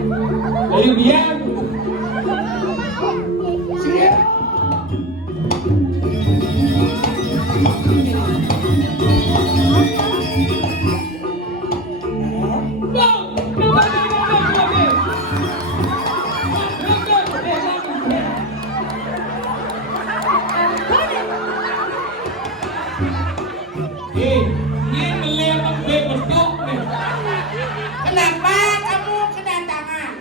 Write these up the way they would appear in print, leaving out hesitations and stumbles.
Dari biang. Siap. Kenapa kamu kedatangan?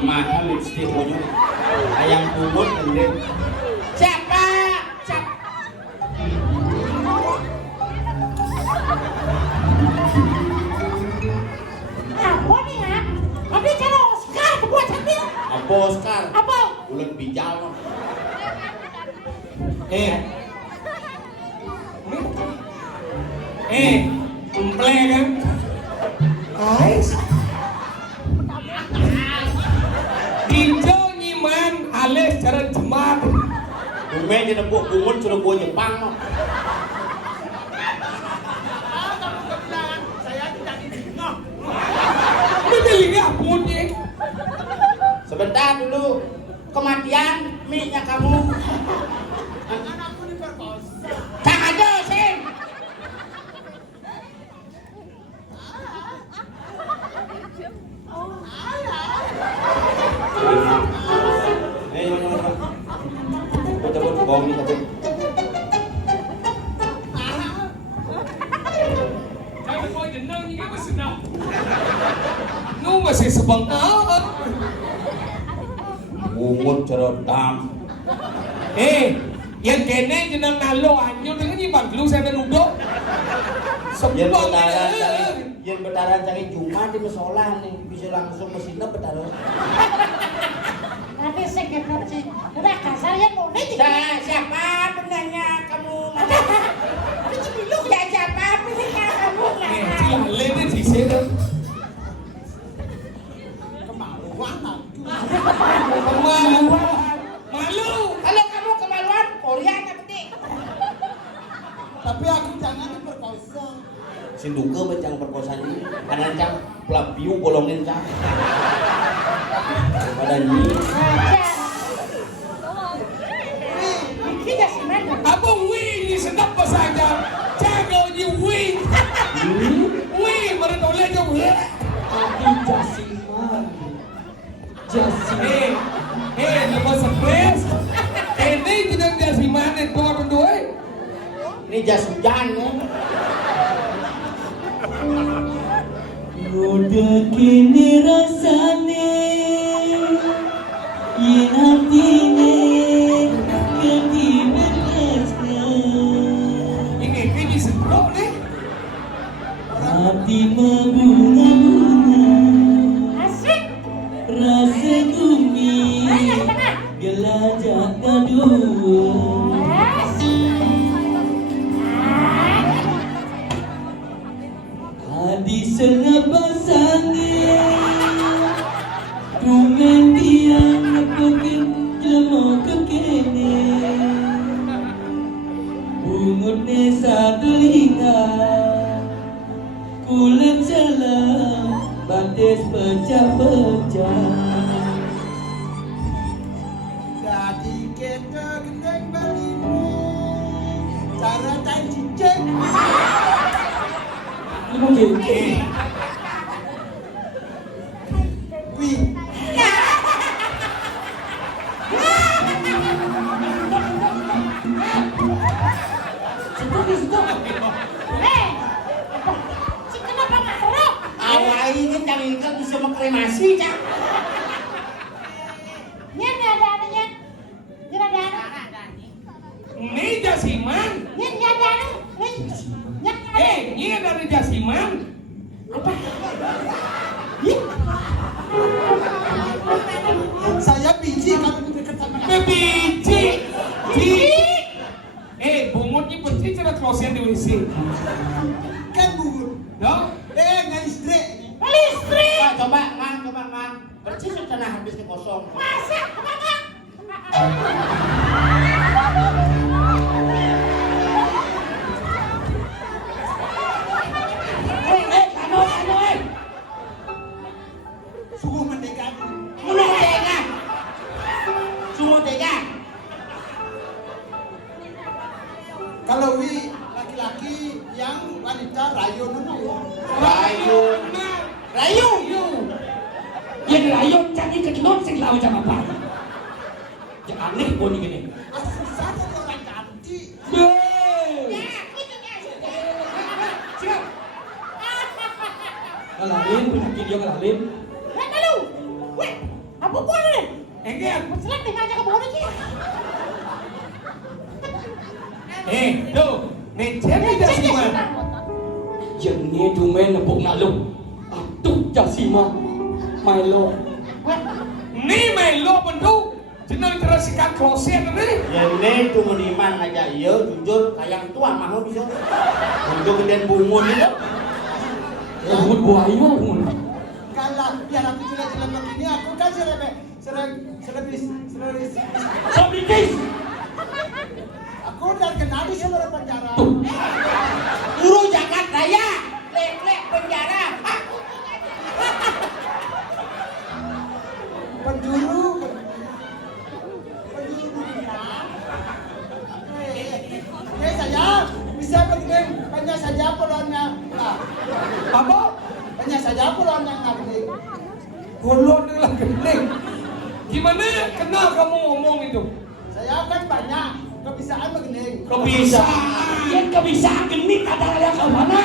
Mahal lipstick punya ayam pungut kan Siapa? Siapa? Apa nih ya? Tapi kalau Oscar buat sambil. apa Oscar Apa? ulet bijal Emple kan? Guys, Ijo nyiman alias cara jemat. bumen di nembuk pungut sudah gua Jepang no. Betul nggak punya? Sebentar dulu kematian mie-nya kamu tak ada sih. coba bau nih coba Jangan kau jenang ni kan masih nak. Nu masih sebangkal. pungut cerodam Yang kene jenang nalo anyo dengan ni banglu saya menuduk. yen Sebang betaran cari yen betaran cari Jumat di musola nih bisa langsung mesinnya betaran Nanti saya kepot sih. Udah kasar ya mau nih. siapa benarnya kamu Tapi cemiluk ya siapa? Pilih kamu lah. Cilale ni si saya. Kemaluan. Malu. Kalau kamu kemaluan, Korea nanti. Tapi aku jangan diperkosa. sinduke bencang perkosaan ini karena cang pelabiu golongin cang daripada nyi Kita sih mana? Apa wing ni sedap apa saja? Jaga ni wing. Wing merenoleh je. Aku jasiman. Jasiman. Lepas stres. Ini tidak jasiman itu orang dua. ini jas hujan ya Udah kini rasane yen hatine ketibetesna Ini sedap ni. hati membunga-bunga Asik. rasa bumi Banyak tengah. gelajah kedua Hadi senapasange Dengan dia ngepokin jelma kekene Bungut nesa telinga Kulit jalan batis pecah-pecah Jadi kita gendeng balimu Cara cair cicek Mungkin. Wih. Si kenapa nggak kerok? awal ini cang ikan bisa mengkremasi cang Ini ada anunya. Ini ada anu. Ini jasiman. Ini ada anu. Ini ada. Ini dari jasiman. Apa? Saya biji kamu dekat sama Bebiji. Bungut ni penting cara closean di WC. kan bungut. No? Nggak istri. Listrik. coba man bersih sudah habis ke kosong Masa? Kemana? Rayunan. Rayu. Yang rayon jadi kecelon sing lawan sama apa? Ya aneh pun gini. Asal sana orang cantik. Siap. Ngelalin penyakit dia ngelalin. Lalu, weh, apa pun ni? Enggan. Selak tinggal jaga bola ni. Tuh. Mencet tidak siman. Yang ni tu main nepuk nak lu. Atuk jasima. Milo. Ni melo bentuk. Jenang terasikan kloset ni. Ya ini tu meniman aja iya jujur kayang tuan mah bisa. Untuk gedean bungun itu. Rambut buaya pun. Kalau biar aku jelek-jelek begini, aku kan selebis. Sabikis. Aku udah kenal di seluruh penjara. Guru Jagat Raya. Lek penjara. Penjuru. Saya bisa begini, hanya saja pulaunya. Apa? Hanya saja pulaunya ngerti. Golon dengan gening. Gimana kenal kamu ngomong itu? Saya kan banyak kebiasaan begini. Kebiasaan. Yang kebisaan genit ada yang ke mana?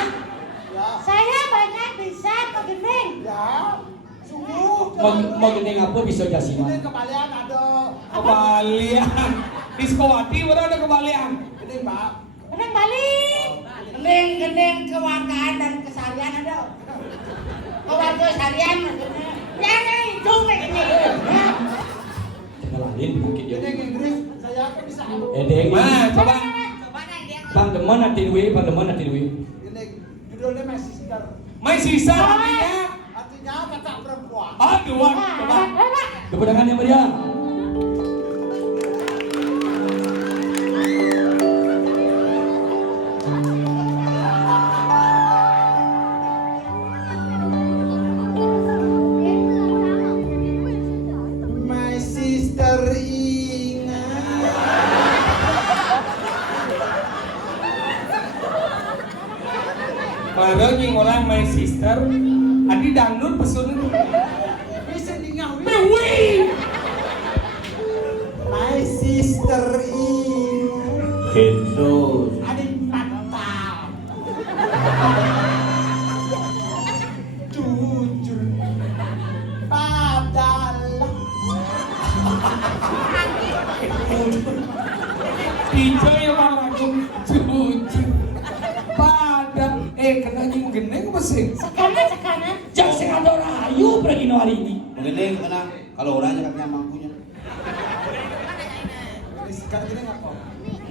Ya, Saya banyak bisa kegening. ya, sungguh. Mau gening apa bisa jasima? Ini kebalian ada. Kebalian. Diskowati mana ada kebalian? Ini Mbak. Gening balik. Gening kewargaan dan keseharian ada. Keluarga seharian. Jangan cuma ini. Ngelalin penyakit dia. Ini Inggris. Saya kan bisa. Edeng. Mana coba? Pandeman hati duit. Ini judulnya My Sister. My sister artinya? Artinya kakak perempuan. Aduh, coba. Kepedangan yang meriah. My sister ingat. Baru nying orang my sister. Adi dangdut pesun itu. Bisa dengar. Wih. My sister ingat. Jesus. Adik mantap. Jujur padalah. Tiga yang aku jujur. Pada kena nying gening mesin. Sekanan. Jangan sengaja rayu pergi no hari ini. Gening kena kalau orangnya katanya mampunya. Ini sekarang ini ngapa?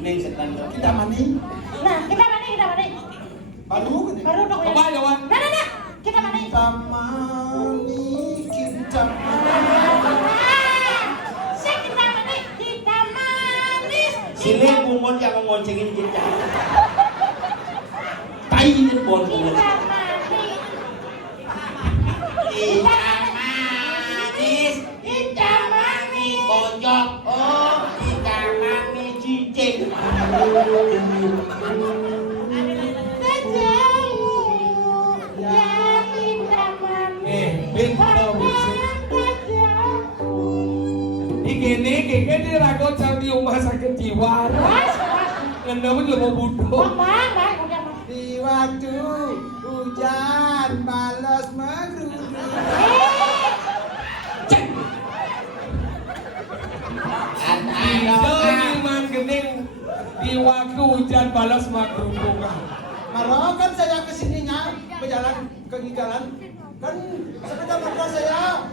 Gening setan. Kita mani. Nah, kita mandi. Baru gini. Baru dong ya. Coba. Nah. Kita mandi. Kita mani. Kita mani. Saya kita mandi. Sini bungun yang ngoncengin kita. Tai ini bon bungun. Kita mandi. Kita manis, kita manis, bojok, oh, kita manis, cicing. Ini rago cang di rumah sakit jiwa. Kenapa lu mau bunuh? Di waktu hujan balas meruduk. Iman gening di waktu hujan balas makrumung. Marah kan saya kesininya berjalan ke jalan kan sepeda motor saya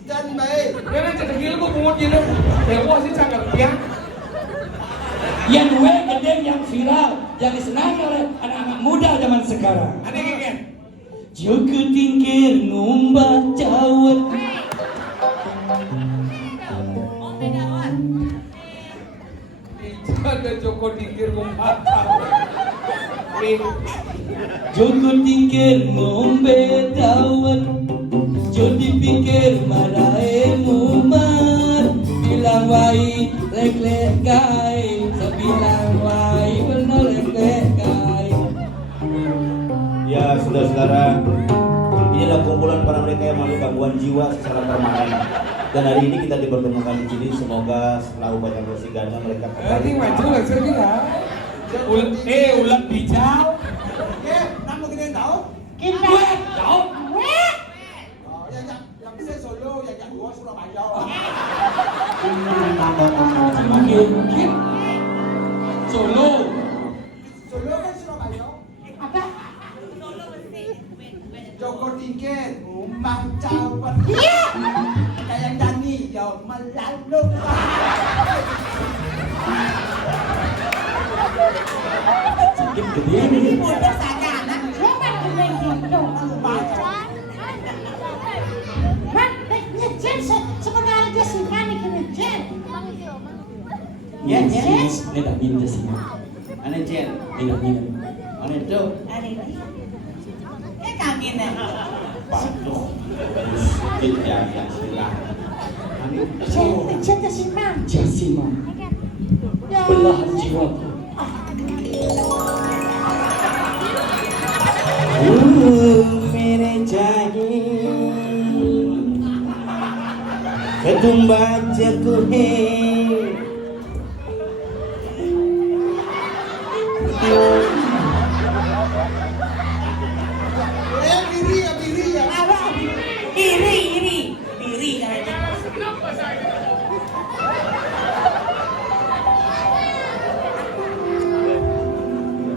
standby. Dia nak cakap gila bungut gila. Dewa sih cakap dia. Yang dua gedeng yang viral, yang disenangi oleh anak-anak muda zaman sekarang. Ada kan? Joko tingkir ngumbah cawet. Ada Joko tingkir ngumpat. Joko tingkir ngombe dawet. Jodi pikir marae mumat. Bilang wai lek-lek kai. Sebilang wai bener lek-lek kai. Ya Ya, saudara-saudara, inilah kumpulan para mereka yang mengalami gangguan jiwa secara permanen. Dan hari ini kita dipertemukan di sini. Semoga setelah upacara bersih ganda mereka Ini maju lah sir kita. Ulat hijau. Oke, nama gini tahu? Kita tahu. Oh, yang bisa Solo, yang dua Surabaya. Mungkin Solo. Solo kan Surabaya. Apa? Joko Tingkir, Mang Cawan. Kayak Dani, yang melalu. Sedikit gede nih. Bodoh saja anak. Coba kalian gitu. Man, ngejen sebenarnya dia sih panik ngejen. Ya, Ini tak minta sih. Ane Jen, Ini tak minta. ane itu. Ada ini. Kayak kagin ya. Waduh, sedikit ya, silakan. Ane itu. Cinta si Mang. Jasima, belahan jiwaku. Mere jahi ketumba jaku he Biri ya. Apa? Iri kayaknya.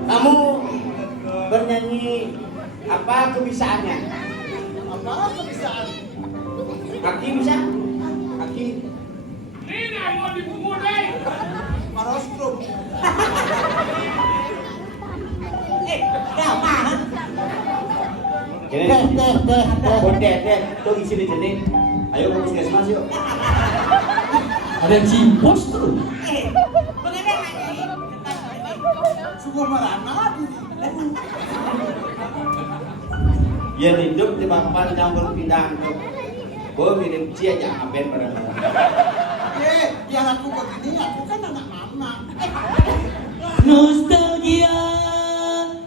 Kamu bernyanyi apa kebisaannya? Apa kebisaan? Kaki bisa? Kaki? Ini mau dipungut deh. Marostrum. Apa? Deh. Tuh isi di sini. Ayo ke puskesmas yuk. Ada cimpos tuh. Bagaimana ini? Sungguh merana diri. Ya hidup di papan campur pindang tuh. Gue mirip cia aja aben pada kamu. Biar aku begini, aku kan anak mama. Nostalgia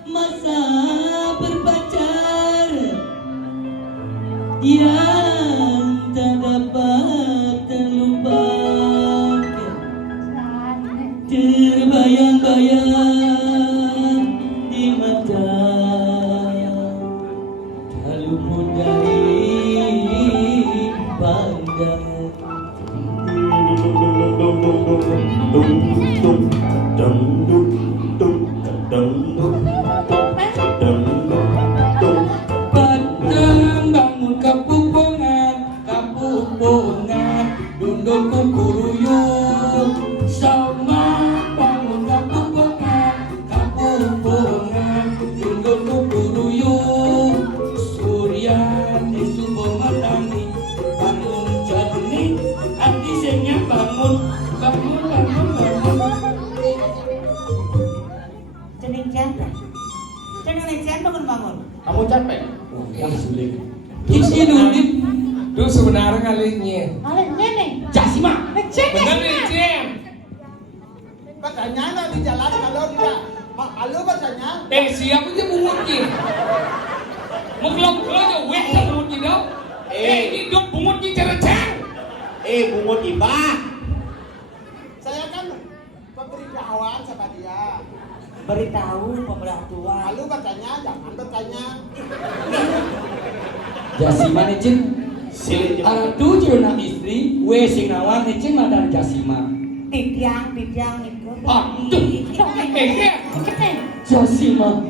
masa berpacar yang tak dapat terlupakan, terbayang-bayang di mata, tak luput dari pandangan. Padang bangun kapupungan, dundun kukuruyuk. Sama bangun kapupungan, dundun kukuruyuk. Suryani subuh matangi, bangun jernih, hati senya bangun. Cening bangun. Kamu capek? Oh, yang sulit. Isi nulit. Itu sebenarnya kalinya. Oleh nenek. Jasima. Bener nih Jen. Katanya nak di jalan kalau tidak malu katanya. Siapa aja bungutnya? Mengkelok-kelok aja, weh tak bungutnya dong. Hidup bungutnya cara cang. Bungut ibah. Saya kan pemberitahuan sama dia. Beritahu pemberitahuan. Malu katanya, jangan bertanya. Jasima nih Cin. Silih Aradu jurna istri, we sing nawang nih Cin madan Jasima. Tidiang itu. Aduh. Cepat. Jasima.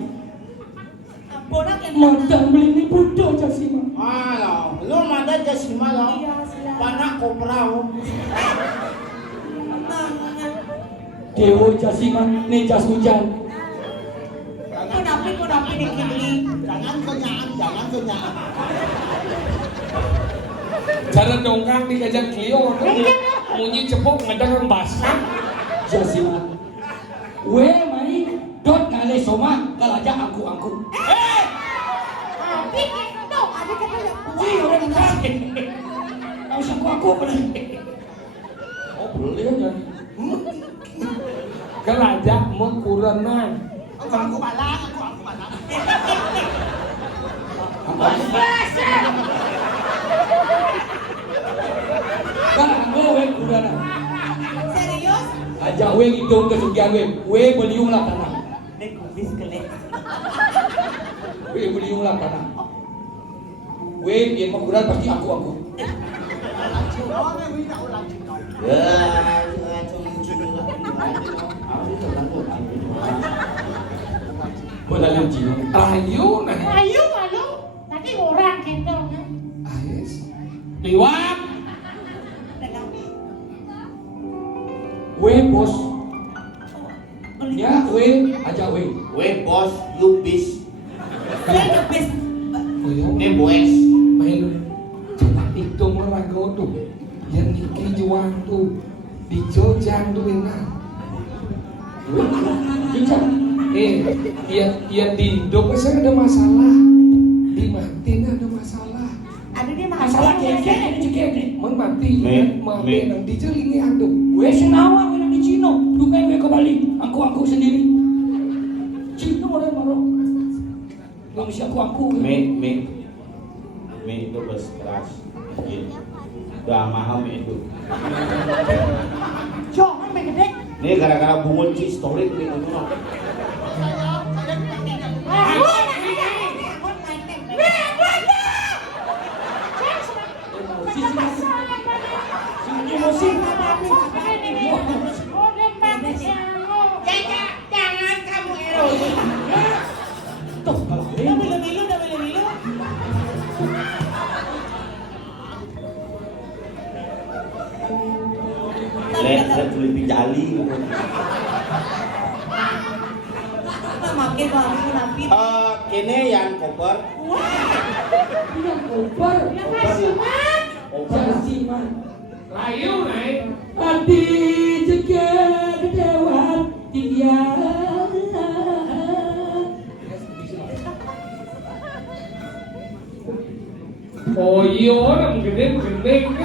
Bonak yang Madan beli nih budo Jasima. Halo, lu mana Jasima lo? Iya, silakan. Panak koprau. Dewo Jasima nih jas hujan. Kunapi dikini. Jangan kenyaan. Cara dongkang di kajang Clio. Munyi cepuk ngedang basah. Jasima. We mai dot ngale soma kalaja angku. Ada kata Wih, udah kaget. Kau usah aku bener. Oh, boleh aja. Kelajak mengkurenan. Aku malang. hitung kesugihan we beliung lah tanah. Dek kubis kelek. We beliung lah tanah. We yang makuran pasti aku. Padahal Cina. Ayo nah. Ayo, ayo. Nanti orang kendong. Ayes. Liwat. We bos. Ya we aja we. We bos, you bis. Saya kubis. Ayo. Ini boes. Main coba hitung orang kau tuh. Yang Niki juang tuh. Di Jojang tuh enak. Cincang. Ya di Indo saya ada masalah. Di Martin ada masalah. Ada dia Masalah keke ini cekeke. Mon mati, mati nanti jelingi aduk. We senawa we di Cina. Dukai we ke Bali. Aku sendiri. Cina orang marah. Bang si aku. Me itu bus keras. Udah mahal me itu. Jangan main gede. Ini gara-gara bungut historik nih itu. Emosi. Jangan kamu erosi. Tuh kalau Udah milu-milu. Lihat lebih jali. Apa makin baru rapi. Kini yang koper. yang over. Jasiman. Layu naik. Hati cekek dewan tiada. Oh iya orang gede kan.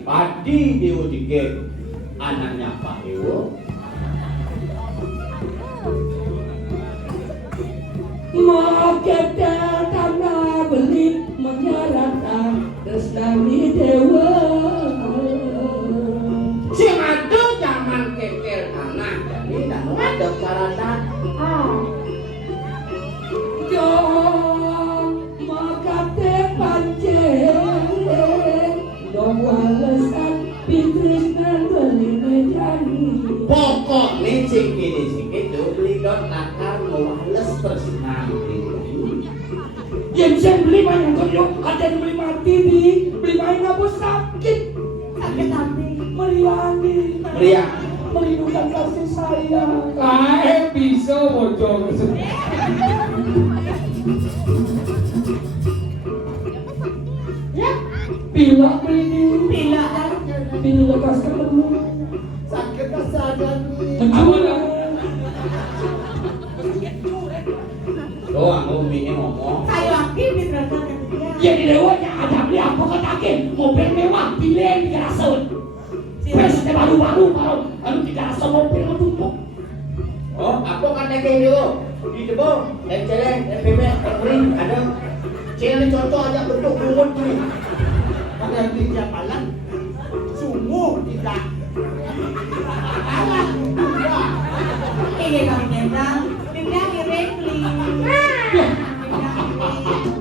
Padi Dewo Dike, anaknya Pak Dewo. Maketa tanah beli menyerahkan Resnami Dewa. Si ngadu zaman keker anak, jadi nak ngadu carana. Yo makate pancen dong walesan pitrisnan beli mejani. Pokok nih sikit beli dot nakar mewales tersinam. Yang bisa beli banyak koyo, ada yang beli mati di, beli main apa sakit. Sakit hati. Meriani, Meriah. merindukan kasih sayang. Bisa bocor. Ya, Bila beli bila kasih dulu. Sakit kesadan. Tentulah. Doang umi ngomong. Kayu aki diterangkan dia. Ya di dewanya ada beli apa katakin mobil mewah pilih di Karasun. Presiden baru lalu di Karasun mobil menumpuk. Oh, apa kata kayak di debo, celeng, bebek, kering, ada. Celeng contoh aja bentuk bungut tuh. Ada yang tiga malam. Sungguh tidak. Alah, dua. Iya kami nyentang. Pindah directly.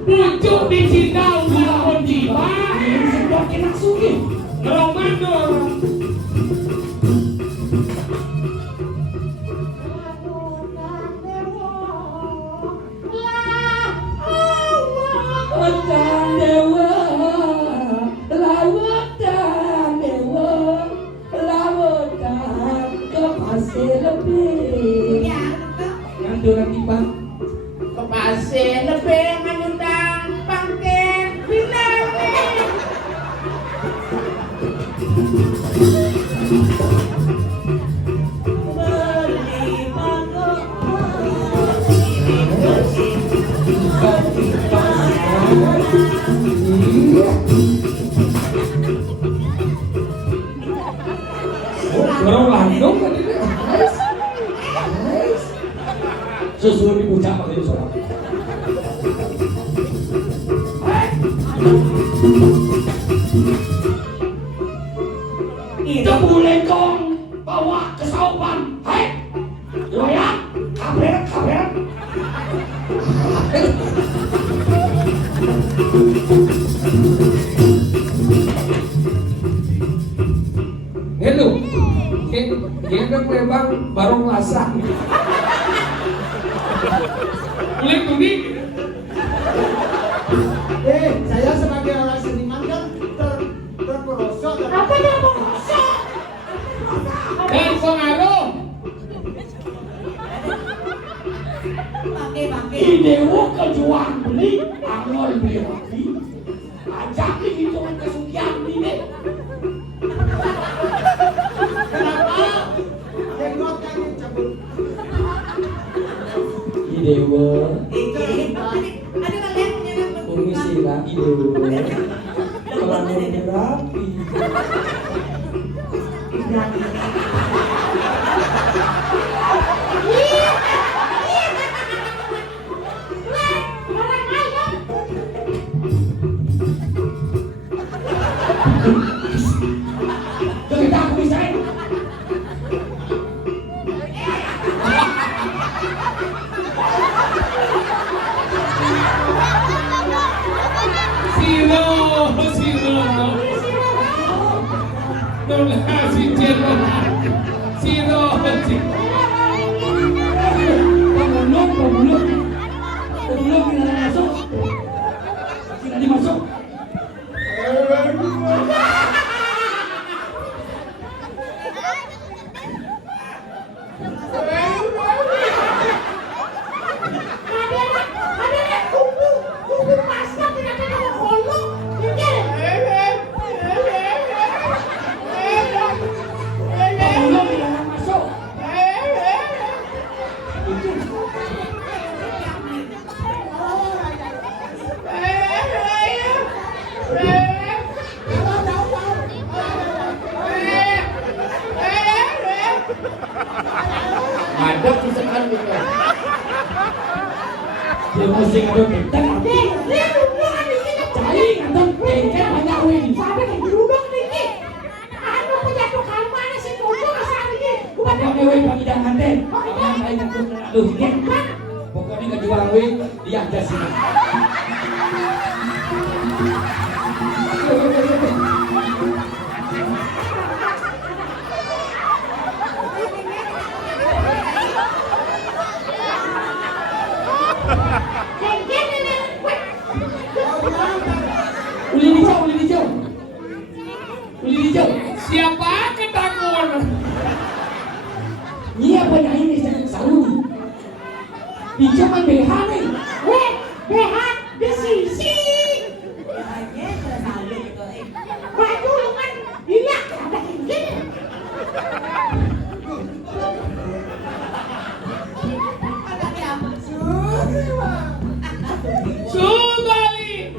Pucuk di sidau melawan jiwa. Sedot kena sugi. Romando. Lautan dewa, lautan dewa, lautan ke pasir lebih. Ya, luka. Ngandur nanti bang. Ke pasir lebih nganyutang pangken binami. Beli panggung. Orang Landung kan ini. Susu di puncak pakai seorang. Iya. Itu boleh kong bawa ke Gendong lebar barong lasang. Kulit kuning. Saya sebagai orang seniman kan terperosok. Apa dia mau rusak? Dan pengaruh. Pakai. Idewo kejuang beli, angol beli roti. Ajakin hitungan kesugihan ini. Kenapa? Jenggotnya dicabut. Idewo, Ada kalian punya permisi lah Idewo. Terlalu rapi. Orang ayam. Kita aku bisa. Siro. Nona si Jero. Siro. Pemulung tidak masuk. Tidak dimasuk. Ada kubu pasca tidak ada kolong. Mikir. Pemulung tidak masuk. Ada kisahan gitu. Dia mesti ada bentang. Dia duduk di sini. Cari atau bengkel banyak win. Sampai kayak duduk nih. Anu penjatuh kampanye si duduk asal ini. Bapak win bagi jangan deh. Orang lain aku aduh ini. Pokoknya nggak jual win dia aja sini. Uli hijau. Siapa ketakut? Iya banyak ini saya sarung. Hijau kan BH nih. Weh, behat di sisi. Baju lengan hilang ada gini. Subali.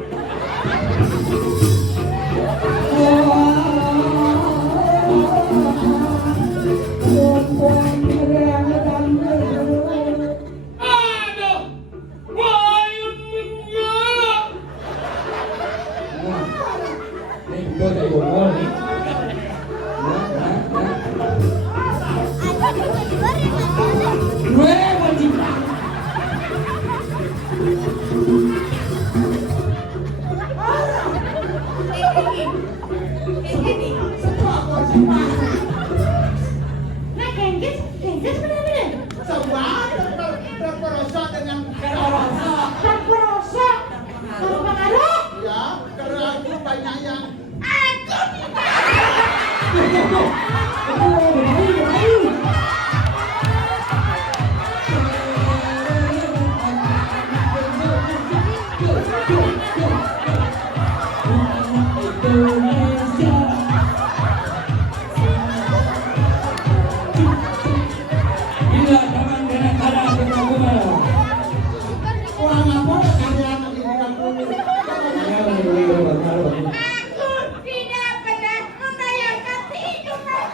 Aduh. Wayun mengalah. Nih gua dari bawah nih. Gue wajib. Nah, kengkes bener-bener. Semua terperosok dengan Terperosok. Terpengaruh. ya karena aku banyak yang orang apa karya nanti Aku tidak pernah membayangkan kehidupan.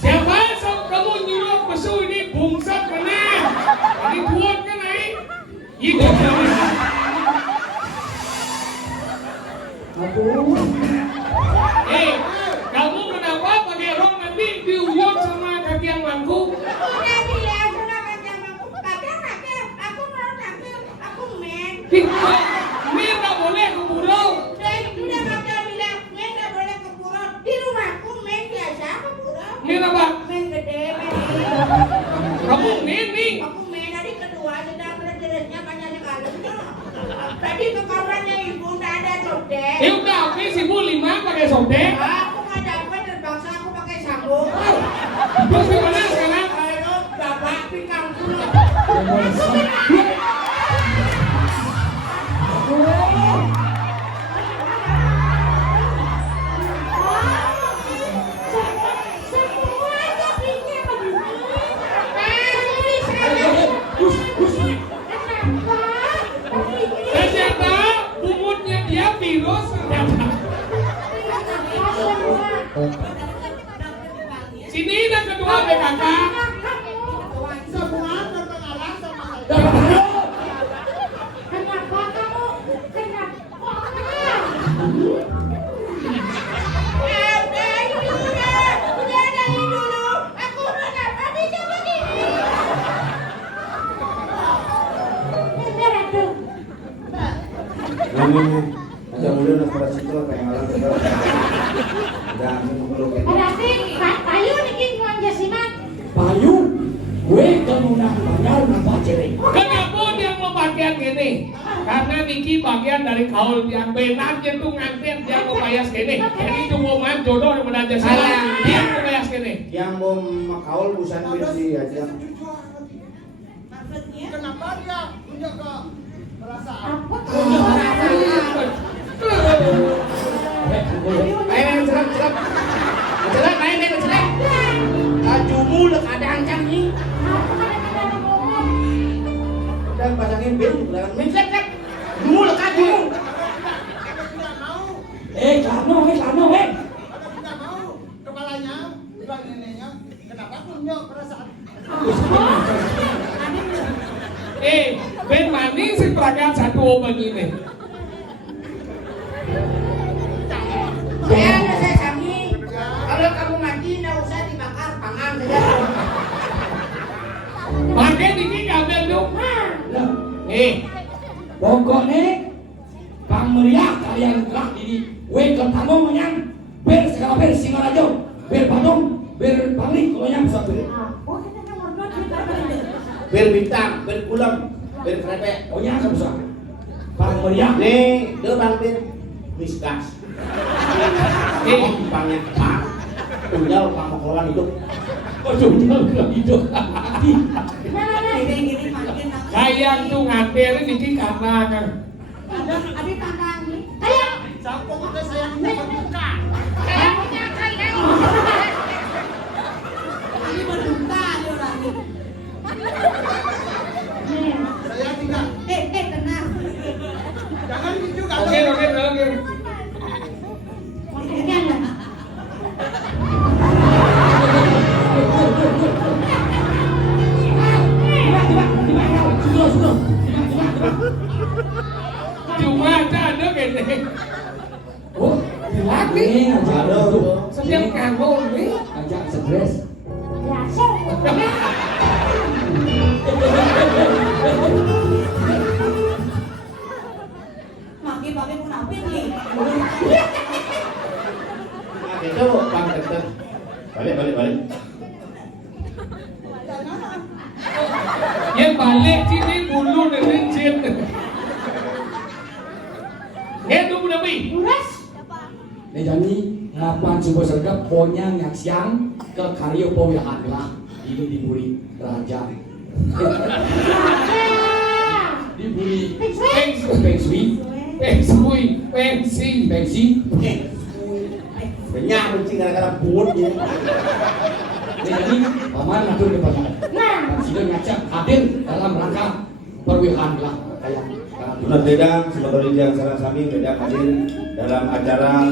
Siapa sok kamu nyuruh pesu ini bungsat mana? Ini buat kan naik? Itu kamu kenapa pakai rok nanti diuyuk sama kaki yang mangku? Udah bilang sama kacamaku. Kadang aku mau tampil, aku men. Ini tak boleh keburu. Dan udah kakak bilang, men gak boleh ke pura. Di rumahku men biasa. Kamu ini. Aku main dari kedua sedang beres-beresnya banyak sekali. Tadi ke kamarnya ibu nggak ada sobek. Ya udah, oke si Bu 5 pakai sobek. Aku nggak dapat terpaksa aku pakai sabuk. Terus gimana sekarang? Ayo bapak pikam dulu. Ternyata bumutnya dia virus. Ternyata. Sini dan kedua deh kakak. Semua berpengaruh sama saya. Dapat halo. Kenapa kamu? Kenapa? Udah dari dulu. Aku kenapa bisa begini? Ini aja mulai udah pada situ pengen ngalah terus. Udah meluk. Berarti kayu bikin manja simat. Bayu, gue kemudian bayar nambah cewek. Kenapa dia mau bagian gini? Karena Niki bagian dari kaul yang benarnya tuh ngantin dia mau bayar segini. Jadi itu mau main jodoh yang menanjak salah. Dia mau bayar segini. Yang mau makaul busan besi aja. Maksudnya? Kenapa dia punya ke perasaan? Main cerak. Cerak main cerak. Kajumu lek ada ancam nih. Dan pasangin bin, belakang bin. Cek. Dulu lek kajumu. Tidak mau. Karno. Ada tidak mau. Kepalanya, bilang neneknya, kenapa punya perasaan? Ben mani si peragaan satu begini. Saya ada saya sami. Kalau kamu mati nggak usah dibakar pangan saja. Makanya Niki ngambil tuh. Pokoknya Bang Meriah kalian gerak ini. Gue ketemu menyang ber segala ber Singarajo, ber Badung, ber Bangli kalau yang bisa ber. Oh kita nomor 2 kita beli. Bir bintang, bir kulam, bir krepek. Oh yang bisa. Bang Meriah. Nih, dia bang bir miskas. Bangnya pak, punya pamakolan hidup. Oh jangan bilang gitu. Gini makin Kayak tuh ngantir Niki karena kan. Abi tangkang nih. Ayo. Sampung itu saya membuka. Saya punya kalian. ini berduka dia orang ini. Saya tidak. Tenang. Jangan gitu Oke. Cuma ada gini. Oh, lagi Aduh. Setiap kamu nih. ajak stres. Langsung. Makin pakai munafik nih. Nah, itu bang dokter. Balik. Ya balik sini bulu dari cip. Itu Nabi. Uras. Nih jadi ngapain coba sergap pokoknya yang siang ke Karyo Pawiahan lah. Ini diburi raja. Diburi Pensi. Banyak mencing gara-gara buat ya. Nih jadi paman ngatur depan. Dan sudah ngajak hadir dalam rangka perwihan lah kayak. Tunas Dedang sebagai yang salah kami Dedang hadir dalam acara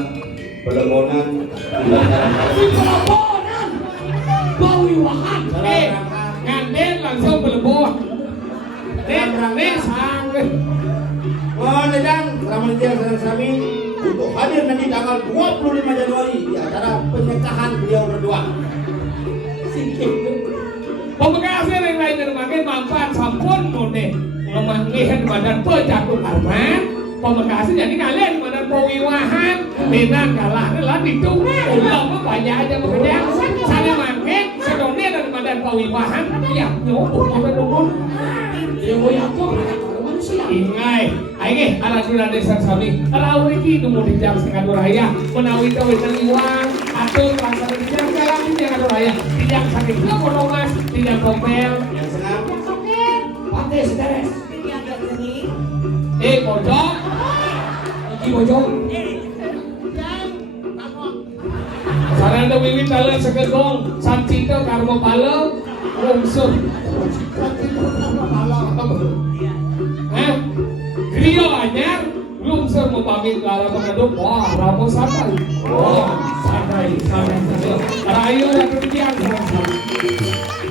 pelebonan Pelebonan Pawiahan. Nganten langsung berlebon. Nih sang. Mohon Dedang selama yang salah kami untuk hadir nanti tanggal 25 Januari di acara pernikahan beliau berdua. Pembegasan yang lain dan makin manfaat sampun mone memanggihkan badan pejatung arman. Pembegasan jadi kalian badan pewiwahan Benan kalah lah itu ulang banyak aja bekerja. Saya makin sedongnya dan badan dan pawiwahan ya nyobok sampai nunggu. Ya goyang tuh kalau manusia. Ingai, aing ala dula desa sami. Raul iki nu dijang sing raya, menawi teu wis iwang, atuh langsung dijang jalan dijang raya. Dijang saking kono Mas, dijang tompel. Yang senang. Pate seteres. Yang gini. Pojok. Iki bojong. Sarana wiwit taleun segegong, sancito karmo paleu, lungsur. Hah? Griyo anyar, lungsur mempamit ke arah pengaduk. Wah, Ramo santai. Wah, santai. Rayu dan kemudian santai.